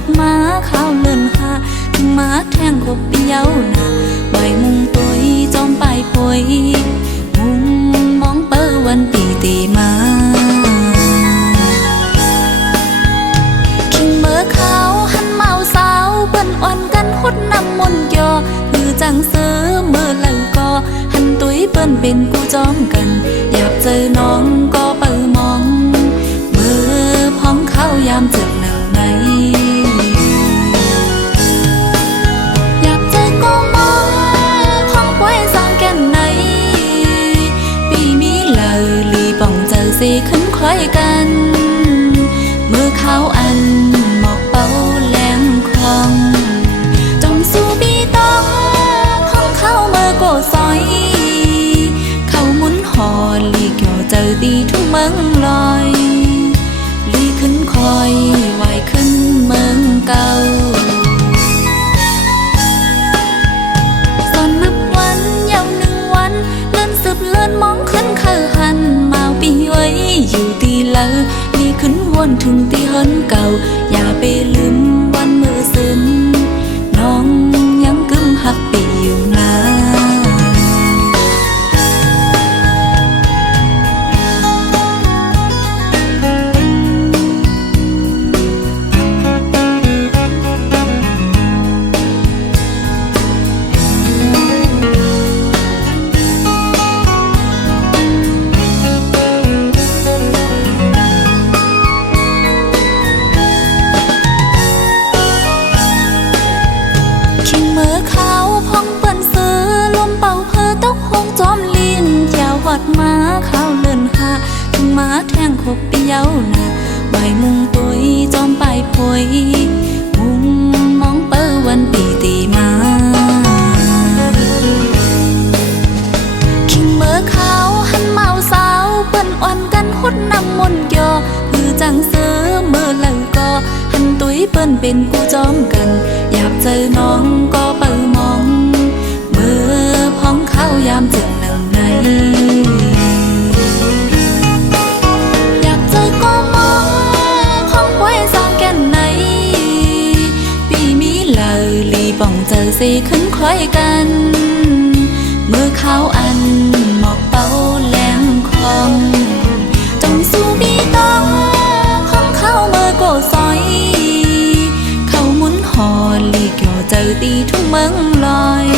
ดมาข้าวเลื่อนหาถึงมาแทงขบเปียวหนาใบมุงตุยจอมไปพวยมุงมองเปอวันปีตีมาคิงเมื่อเขาหันเมาสาวเปิ้นอ่อนกันหดน้ำมนต์ยอคือจังเสือเมื่อหลังก็หันตุยเปิ้นเป็นกูจอมกันอยากเจอน้องก็เปิดมองเมื่อพ้องเข้ายามเจ็บหนังในอยากเจอก็มองพ้องป่วยสางแก่นในปีมีเลอลีป่องเจอสีขึ้นคล้อยกันเมื่อเขาอันหมอกเป้าแรงคลองจงสู้ปีต้องพ้องเข้าเมื่อโกซอยเขาหมุนหอลีเกี่ยวเจอตีทุ่งเมืองลอยลีขึ้นคอยไหวขึ้นเมืองเก่าสอนนับวันยาวหนึ่งวันเลื่อนสืบเลื่อนมองขึ้นเคยหันมาปีไว้อยู่ตีเลอลีขึ้นวนถึงตีเฮินเก่าอย่าไปลืมวันเมื่อสิ้นน้องยังกึมหักปีอยู่นะมาข้าวเลื่อนหาถึงมาแทงขบเปียวนะใบมุงตุยจอมไปพวยมุงมองเปอวันปีตีมาคิงเมื่อเขาหันเมาสาวเปิ้นอ่อนกันหดน้ำมนต์ยอคือจังเสือเมื่อหลังก็หันตุยเปิ้นเป็นกูจอมกันอยากเจอน้องก็เปิดมองเมื่อพ้องเข้ายามเจ็บหนังในอยากเจอก็มองพ้องป่วยสางแก่นในปีมีเลอลีป่องเจอสีขึ้นคล้อยกันเมื่อเขาอันหมอกเป้าแหลงคลองจงสู้ปีต้องพ้องเข้าเมื่อโกซอยเขาหมุนหอลีเกี่ยวเจอตีทุ่งเมืองลอย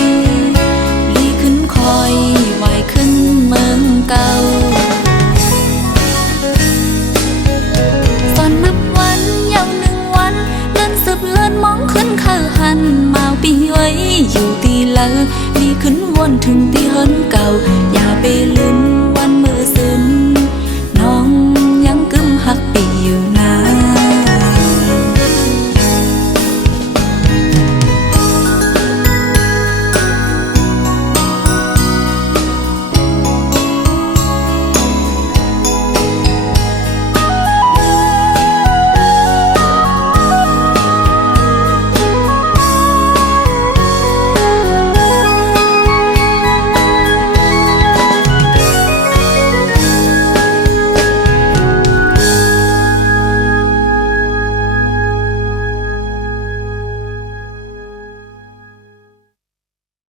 ลีขึ้นคอยไหวขึ้นเมืองเก่าสอนนับวันยาวหนึ่งวันเลื่อนสืบเลื่อนมองขึ้นเคยหันมาปีไว้อยู่ตีเลอลีขึ้นวนถึงตีเฮินเก่าอย่าไป